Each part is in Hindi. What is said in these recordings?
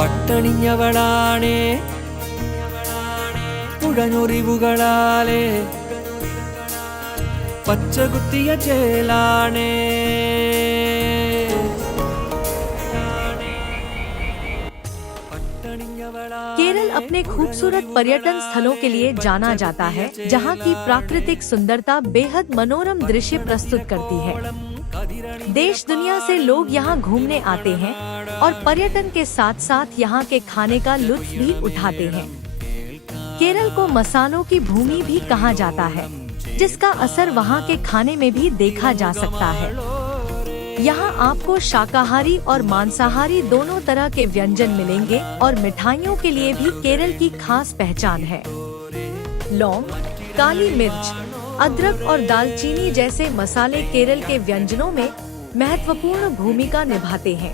പട്ടണിഞ്ഞവളാണേ പുഴഞ്ഞൊറിവുകളാലേ പച്ചകുത്തിയ ചേലാണേ. केरल अपने खूबसूरत पर्यटन स्थलों के लिए जाना जाता है, जहां की प्राकृतिक सुंदरता बेहद मनोरम दृश्य प्रस्तुत करती है। देश दुनिया से लोग यहां घूमने आते हैं और पर्यटन के साथ साथ यहां के खाने का लुत्फ भी उठाते हैं। केरल को मसालों की भूमि भी कहा जाता है, जिसका असर वहां के खाने में भी देखा जा सकता है। यहाँ आपको शाकाहारी और मांसाहारी दोनों तरह के व्यंजन मिलेंगे और मिठाइयों के लिए भी केरल की खास पहचान है। लौंग, काली मिर्च, अदरक और दालचीनी जैसे मसाले केरल के व्यंजनों में महत्वपूर्ण भूमिका निभाते हैं।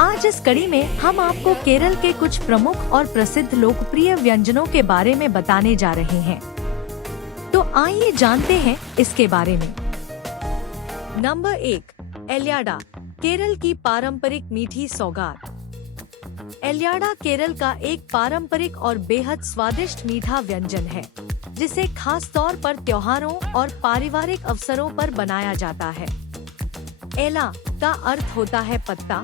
आज इस कड़ी में हम आपको केरल के कुछ प्रमुख और प्रसिद्ध लोकप्रिय व्यंजनों के बारे में बताने जा रहे हैं। तो आइए जानते हैं इसके बारे में। नंबर 1, एलियाडा, केरल की पारंपरिक मीठी सौगात। एलियाडा केरल का एक पारंपरिक और बेहद स्वादिष्ट मीठा व्यंजन है, जिसे खास तौर पर त्योहारों और पारिवारिक अवसरों पर बनाया जाता है। एला का अर्थ होता है पत्ता,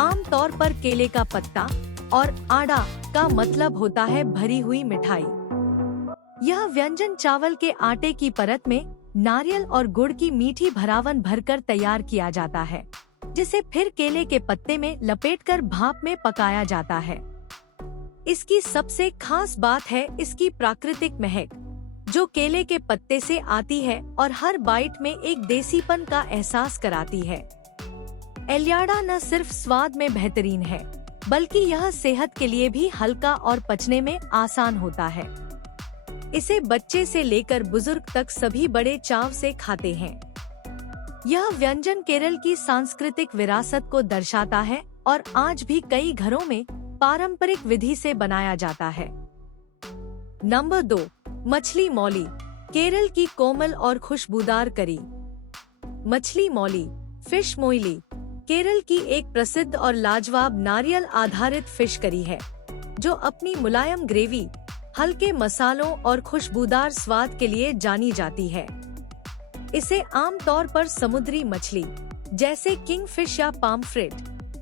आमतौर पर केले का पत्ता, और आड़ा का मतलब होता है भरी हुई मिठाई। यह व्यंजन चावल के आटे की परत में नारियल और गुड़ की मीठी भरावन भरकर तैयार किया जाता है, जिसे फिर केले के पत्ते में लपेटकर भाप में पकाया जाता है। इसकी सबसे खास बात है इसकी प्राकृतिक महक, जो केले के पत्ते से आती है और हर बाइट में एक देसीपन का एहसास कराती है। एलियाडा न सिर्फ स्वाद में बेहतरीन है, बल्कि यह सेहत के लिए भी हल्का और पचने में आसान होता है। इसे बच्चे से लेकर बुजुर्ग तक सभी बड़े चाव से खाते हैं। यह व्यंजन केरल की सांस्कृतिक विरासत को दर्शाता है और आज भी कई घरों में पारंपरिक विधि से बनाया जाता है। नंबर 2, मछली मौली, केरल की कोमल और खुशबूदार करी। मछली मौली, फिश मोइली, केरल की एक प्रसिद्ध और लाजवाब नारियल आधारित फिश करी है, जो अपनी मुलायम ग्रेवी, हल्के मसालों और खुशबूदार स्वाद के लिए जानी जाती है। इसे आमतौर पर समुद्री मछली जैसे किंगफिश या पामफ्रेट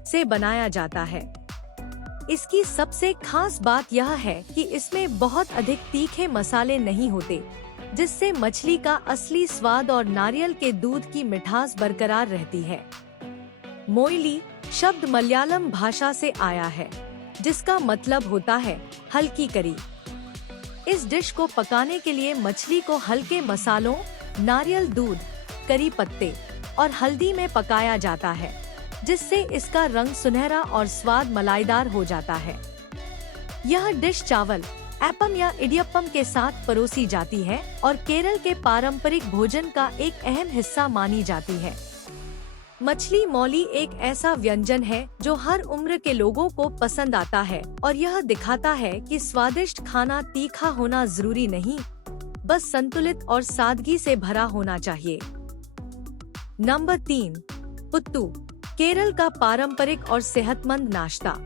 से बनाया जाता है। इसकी सबसे खास बात यह है कि इसमें बहुत अधिक तीखे मसाले नहीं होते, जिससे मछली का असली स्वाद और नारियल के दूध की मिठास बरकरार रहती है। मोइली शब्द मलयालम भाषा से आया है, जिसका मतलब होता है हल्की करी। इस डिश को पकाने के लिए मछली को हल्के मसालों, नारियल दूध, करी पत्ते और हल्दी में पकाया जाता है, जिससे इसका रंग सुनहरा और स्वाद मलाईदार हो जाता है। यह डिश चावल, एपम या इडियप्पम के साथ परोसी जाती है और केरल के पारंपरिक भोजन का एक अहम हिस्सा मानी जाती है। मछली मौली एक ऐसा व्यंजन है जो हर उम्र के लोगों को पसंद आता है और यह दिखाता है कि स्वादिष्ट खाना तीखा होना जरूरी नहीं, बस संतुलित और सादगी से भरा होना चाहिए। नंबर 3, पुत्तू, केरल का पारंपरिक और सेहतमंद नाश्ता।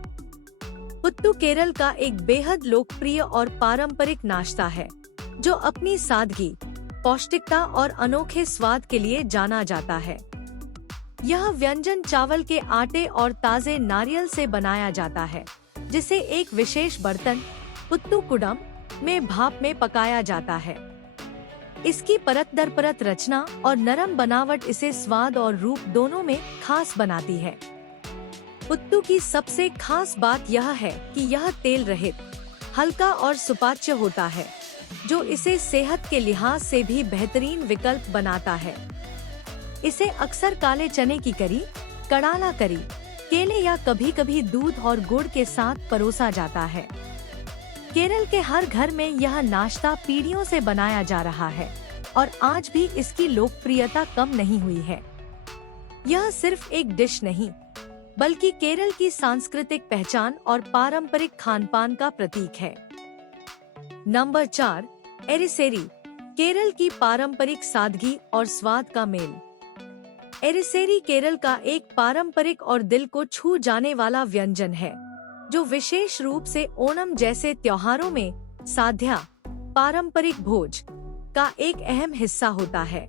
पुत्तू केरल का एक बेहद लोकप्रिय और पारंपरिक नाश्ता है, जो अपनी सादगी, पौष्टिकता और अनोखे स्वाद के लिए जाना जाता है। यह व्यंजन चावल के आटे और ताजे नारियल से बनाया जाता है, जिसे एक विशेष बर्तन पुत्तू कुडम में भाप में पकाया जाता है। इसकी परत दर परत रचना और नरम बनावट इसे स्वाद और रूप दोनों में खास बनाती है। पुत्तू की सबसे खास बात यह है कि यह तेल रहित, हल्का और सुपाच्य होता है, जो इसे सेहत के लिहाज से भी बेहतरीन विकल्प बनाता है। इसे अक्सर काले चने की करी, कड़ाला करी, केले या कभी कभी दूध और गुड़ के साथ परोसा जाता है। केरल के हर घर में यह नाश्ता पीढ़ियों से बनाया जा रहा है और आज भी इसकी लोकप्रियता कम नहीं हुई है। यह सिर्फ एक डिश नहीं, बल्कि केरल की सांस्कृतिक पहचान और पारंपरिक खानपान का प्रतीक है। नंबर 4, एरिसेरी, केरल की पारंपरिक सादगी और स्वाद का मेल। एरिसेरी केरल का एक पारंपरिक और दिल को छू जाने वाला व्यंजन है, जो विशेष रूप से ओणम जैसे त्योहारों में साध्या पारंपरिक भोज का एक अहम हिस्सा होता है।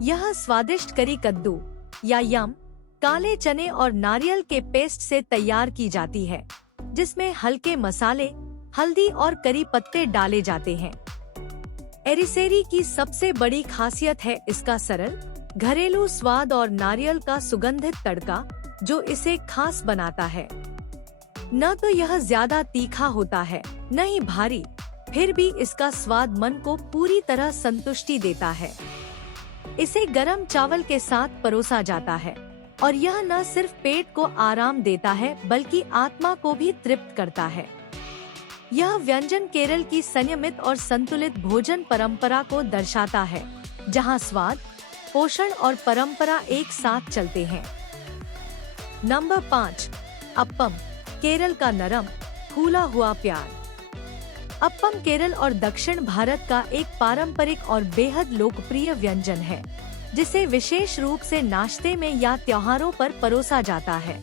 यह स्वादिष्ट करी कद्दू या यम, काले चने और नारियल के पेस्ट से तैयार की जाती है, जिसमें हल्के मसाले, हल्दी और करी पत्ते डाले जाते हैं। एरिसेरी की सबसे बड़ी खासियत है इसका सरल घरेलू स्वाद और नारियल का सुगंधित तड़का, जो इसे खास बनाता है। न तो यह ज्यादा तीखा होता है, न ही भारी, फिर भी इसका स्वाद मन को पूरी तरह संतुष्टि देता है। इसे गरम चावल के साथ परोसा जाता है और यह न सिर्फ पेट को आराम देता है बल्कि आत्मा को भी तृप्त करता है। यह व्यंजन केरल की संयमित और संतुलित भोजन परंपरा को दर्शाता है, जहां स्वाद, पोषण और परंपरा एक साथ चलते हैं। नंबर 5, अप्पम, केरल का नरम फूला हुआ प्यार। अप्पम केरल और दक्षिण भारत का एक पारंपरिक और बेहद लोकप्रिय व्यंजन है, जिसे विशेष रूप से नाश्ते में या त्योहारों पर परोसा जाता है।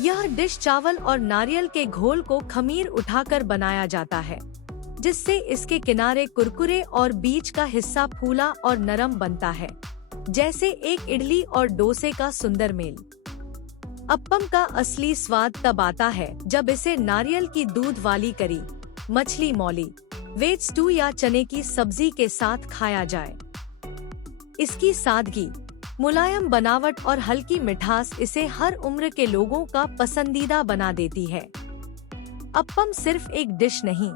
यह डिश चावल और नारियल के घोल को खमीर उठाकर बनाया जाता है, जिससे इसके किनारे कुरकुरे और बीच का हिस्सा फूला और नरम बनता है, जैसे एक इडली और डोसे का सुंदर मेल। अप्पम का असली स्वाद तब आता है जब इसे नारियल की दूध वाली करी, मछली मौली, वेज स्टू या चने की सब्जी के साथ खाया जाए। इसकी सादगी, मुलायम बनावट और हल्की मिठास इसे हर उम्र के लोगों का पसंदीदा बना देती है। अप्पम सिर्फ एक डिश नहीं,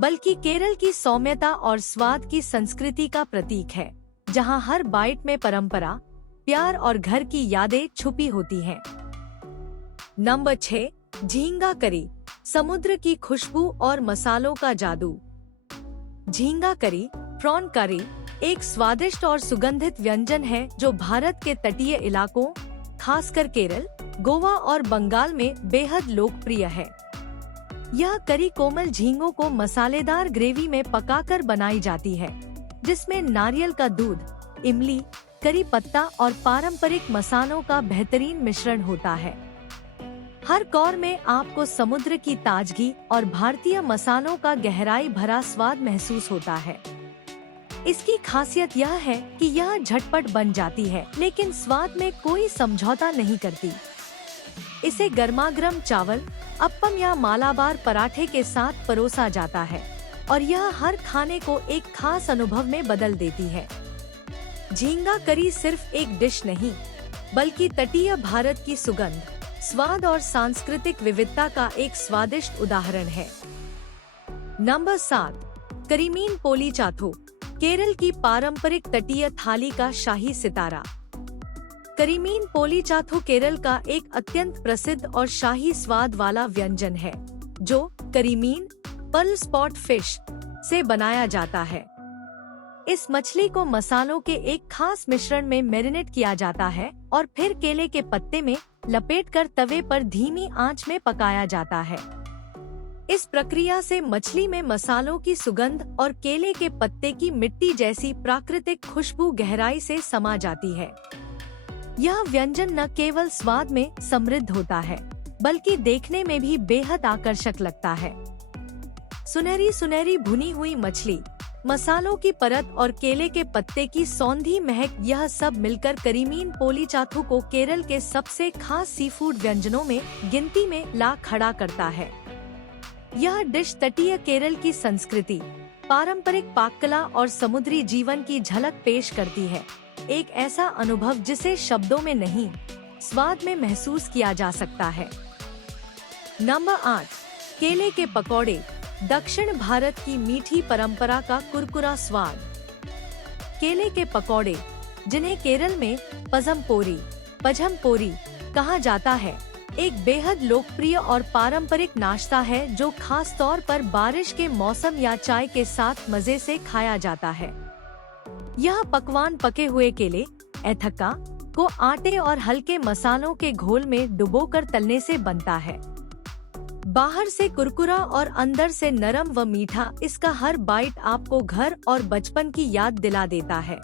बल्कि केरल की सौम्यता और स्वाद की संस्कृति का प्रतीक है, जहां हर बाइट में परंपरा, प्यार और घर की यादें छुपी होती हैं। नंबर 6, झींगा करी, समुद्र की खुशबू और मसालों का जादू। झींगा करी, प्रॉन करी, एक स्वादिष्ट और सुगंधित व्यंजन है जो भारत के तटीय इलाकों, खासकर केरल, गोवा और बंगाल में बेहद लोकप्रिय है। यह करी कोमल झींगों को मसालेदार ग्रेवी में पकाकर बनाई जाती है, जिसमें नारियल का दूध, इमली, करी पत्ता और पारंपरिक मसालों का बेहतरीन मिश्रण होता है। हर कौर में आपको समुद्र की ताजगी और भारतीय मसालों का गहराई भरा स्वाद महसूस होता है। इसकी खासियत यह है कि यह झटपट बन जाती है, लेकिन स्वाद में कोई समझौता नहीं करती। इसे गर्मागर्म चावल, अप्पम या मालाबार पराठे के साथ परोसा जाता है और यह हर खाने को एक खास अनुभव में बदल देती है। झींगा करी सिर्फ एक डिश नहीं, बल्कि तटीय भारत की सुगंध, स्वाद और सांस्कृतिक विविधता का एक स्वादिष्ट उदाहरण है। नंबर 7, करीमीन पोली चाथो, केरल की पारंपरिक तटीय थाली का शाही सितारा। करीमीन पोली चाथो केरल का एक अत्यंत प्रसिद्ध और शाही स्वाद वाला व्यंजन है, जो करीमीन पर्ल स्पॉट फिश से बनाया जाता है। इस मछली को मसालों के एक खास मिश्रण में मैरिनेट किया जाता है और फिर केले के पत्ते में लपेटकर तवे पर धीमी आंच में पकाया जाता है। इस प्रक्रिया से मछली में मसालों की सुगंध और केले के पत्ते की मिट्टी जैसी प्राकृतिक खुशबू गहराई से समा जाती है। यह व्यंजन न केवल स्वाद में समृद्ध होता है, बल्कि देखने में भी बेहद आकर्षक लगता है। सुनहरी सुनहरी भुनी हुई मछली, मसालों की परत और केले के पत्ते की सौंधी महक, यह सब मिलकर करीमीन पोली चाथो को केरल के सबसे खास सीफूड व्यंजनों में गिनती में ला खड़ा करता है। यह डिश तटीय केरल की संस्कृति, पारंपरिक पाककला और समुद्री जीवन की झलक पेश करती है। एक ऐसा अनुभव जिसे शब्दों में नहीं, स्वाद में महसूस किया जा सकता है। नंबर 8, केले के पकौड़े, दक्षिण भारत की मीठी परंपरा का कुरकुरा स्वाद। केले के पकौड़े, जिन्हें केरल में पझमपोरी कहा जाता है, एक बेहद लोकप्रिय और पारंपरिक नाश्ता है जो खास तौर पर बारिश के मौसम या चाय के साथ मजे से खाया जाता है। यह पकवान पके हुए केले, एथक्का को आटे और हल्के मसालों के घोल में डुबोकर तलने से बनता है। बाहर से कुरकुरा और अंदर से नरम व मीठा, इसका हर बाइट आपको घर और बचपन की याद दिला देता है।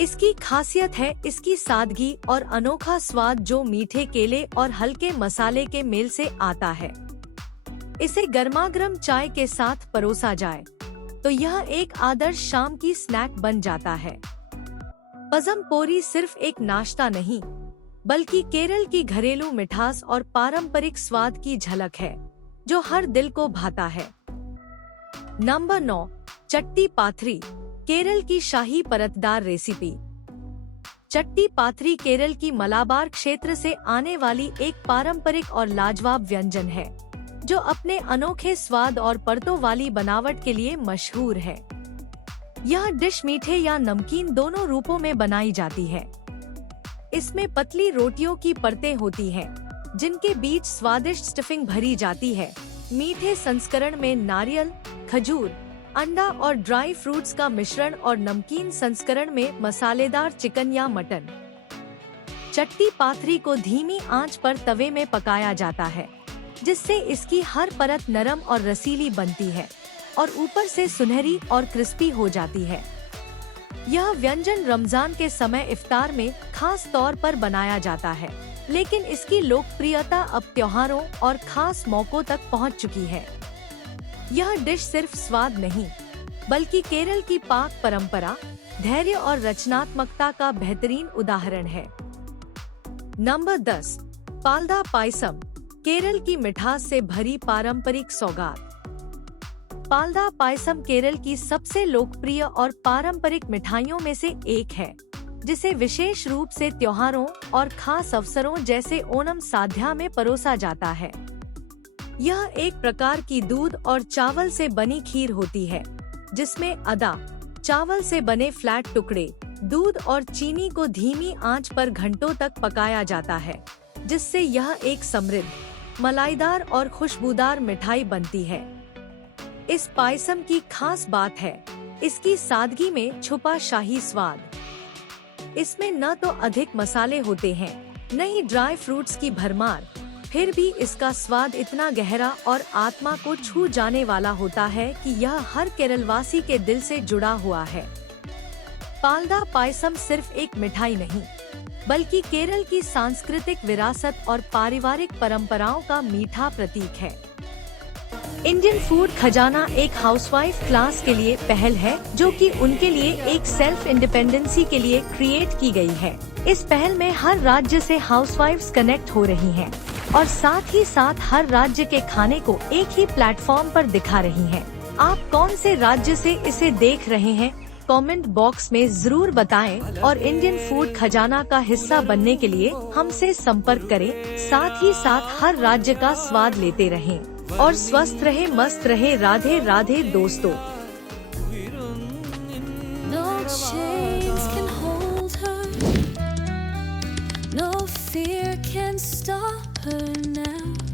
इसकी खासियत है इसकी सादगी और अनोखा स्वाद जो मीठे केले और हल्के मसाले के मेल से आता है। इसे गर्मागर्म चाय के साथ परोसा जाए तो यह एक आदर्श शाम की स्नैक बन जाता है। पजम पोरी सिर्फ एक नाश्ता नहीं बल्कि केरल की घरेलू मिठास और पारंपरिक स्वाद की झलक है जो हर दिल को भाता है। नंबर 9, चट्टी पाथरी, केरल की शाही परतदार रेसिपी। चट्टी पाथरी केरल की मलाबार क्षेत्र से आने वाली एक पारंपरिक और लाजवाब व्यंजन है जो अपने अनोखे स्वाद और परतों वाली बनावट के लिए मशहूर है। यह डिश मीठे या नमकीन दोनों रूपों में बनाई जाती है। इसमें पतली रोटियों की परतें होती हैं, जिनके बीच स्वादिष्ट स्टफिंग भरी जाती है। मीठे संस्करण में नारियल, खजूर, अंडा और ड्राई फ्रूट्स का मिश्रण और नमकीन संस्करण में मसालेदार चिकन या मटन। चट्टी पाथरी को धीमी आंच पर तवे में पकाया जाता है, जिससे इसकी हर परत नरम और रसीली बनती है और ऊपर से सुनहरी और क्रिस्पी हो जाती है। यह व्यंजन रमजान के समय इफ्तार में खास तौर पर बनाया जाता है, लेकिन इसकी लोकप्रियता अब त्योहारों और खास मौकों तक पहुंच चुकी है। यह डिश सिर्फ स्वाद नहीं बल्कि केरल की पाक परंपरा, धैर्य और रचनात्मकता का बेहतरीन उदाहरण है। नंबर 10, पाल्दा पायसम, केरल की मिठास से भरी पारंपरिक सौगात। पाल्दा पायसम केरल की सबसे लोकप्रिय और पारंपरिक मिठाइयों में से एक है, जिसे विशेष रूप से त्योहारों और खास अवसरों जैसे ओणम साध्या में परोसा जाता है। यह एक प्रकार की दूध और चावल से बनी खीर होती है, जिसमें अदा, चावल से बने फ्लैट टुकड़े, दूध और चीनी को धीमी आंच पर घंटों तक पकाया जाता है, जिससे यह एक समृद्ध, मलाईदार और खुशबूदार मिठाई बनती है। इस पायसम की खास बात है इसकी सादगी में छुपा शाही स्वाद। इसमें न तो अधिक मसाले होते हैं, न ही ड्राई फ्रूट्स की भरमार, फिर भी इसका स्वाद इतना गहरा और आत्मा को छू जाने वाला होता है कि यह हर केरलवासी के दिल से जुड़ा हुआ है। पाल्दा पायसम सिर्फ एक मिठाई नहीं बल्कि केरल की सांस्कृतिक विरासत और पारिवारिक परंपराओं का मीठा प्रतीक है। इंडियन फूड खजाना एक हाउसवाइफ क्लास के लिए पहल है जो कि उनके लिए एक सेल्फ इंडिपेंडेंसी के लिए क्रिएट की गई है। इस पहल में हर राज्य से हाउसवाइफ्स कनेक्ट हो रही हैं और साथ ही साथ हर राज्य के खाने को एक ही प्लेटफॉर्म पर दिखा रही हैं। आप कौन से राज्य से इसे देख रहे हैं? कमेंट बॉक्स में जरूर बताएं और इंडियन फूड खजाना का हिस्सा बनने के लिए हमसे संपर्क करें। साथ ही साथ हर राज्य का स्वाद लेते रहें और स्वस्थ रहे, मस्त रहे। राधे राधे दोस्तों। No chains can hold her, no fear can stop her now.